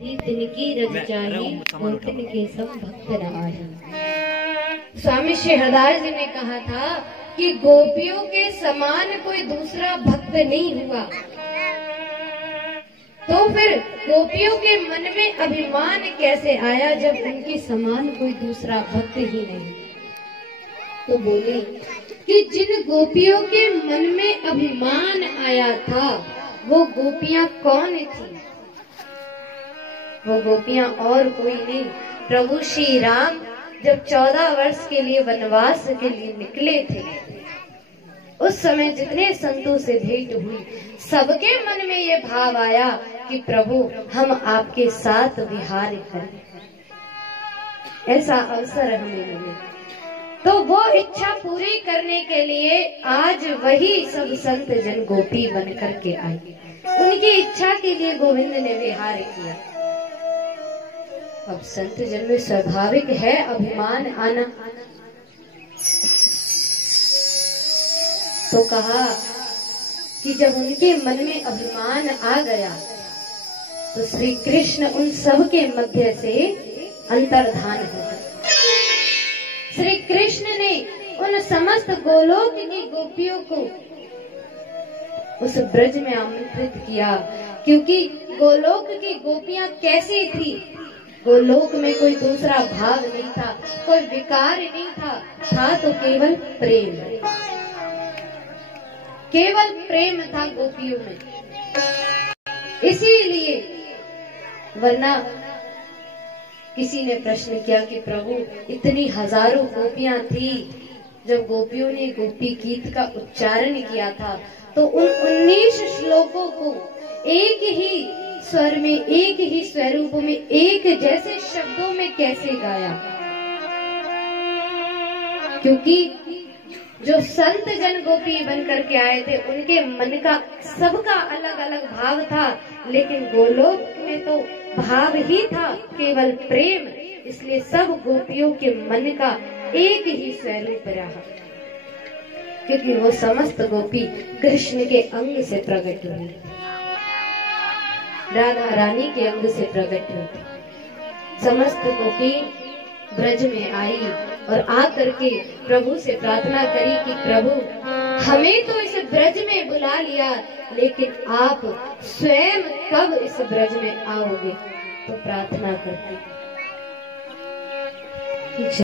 तिनकी रज जाही गोपिन के सब भक्त रहाही। स्वामी श्री हरदास जी ने कहा था कि गोपियों के समान कोई दूसरा भक्त नहीं हुआ। तो फिर गोपियों के मन में अभिमान कैसे आया जब उनके समान कोई दूसरा भक्त ही नहीं। तो बोले कि जिन गोपियों के मन में अभिमान आया था वो गोपियां कौन थी। वो गोपियां और कोई नहीं, प्रभु श्री राम जब 14 वर्ष के लिए वनवास के लिए निकले थे, उस समय जितने संतों से भेंट हुई सबके मन में ये भाव आया कि प्रभु हम आपके साथ विहार करें, ऐसा अवसर हमें मिले। तो वो इच्छा पूरी करने के लिए आज वही सब संत जन गोपी बन करके आए। उनकी इच्छा के लिए गोविंद ने विहार किया। अब संत जन में स्वाभाविक है अभिमान आना। तो कहा कि जब उनके मन में अभिमान आ गया तो श्री कृष्ण उन सब के मध्य से अंतर्धान हो गए। श्री कृष्ण ने उन समस्त गोलोक की गोपियों को उस ब्रज में आमंत्रित किया, क्योंकि गोलोक की गोपियां कैसी थी। गोलोक में कोई दूसरा भाव नहीं था, कोई विकार नहीं था तो केवल प्रेम, केवल प्रेम था गोपियों में। इसीलिए, वरना किसी ने प्रश्न किया कि प्रभु इतनी हजारों गोपियां थी, जब गोपियों ने गोपी गीत का उच्चारण किया था तो उन 19 श्लोकों को एक ही स्वर में, एक ही स्वरूप में, एक जैसे शब्दों में कैसे गाया। क्योंकि जो संत जन गोपी बन करके आए थे उनके मन का सबका अलग अलग भाव था, लेकिन गोलोक में तो भाव ही था केवल प्रेम। इसलिए सब गोपियों के मन का एक ही स्वरूप रहा, क्योंकि वो समस्त गोपी कृष्ण के अंग से प्रकट हुई, राधा रानी के अंग से प्रकट हुई। समस्त गोपी ब्रज में आई और आकर के प्रभु से प्रार्थना करी कि प्रभु हमें तो इस ब्रज में बुला लिया, लेकिन आप स्वयं कब इस ब्रज में आओगे। तो प्रार्थना करती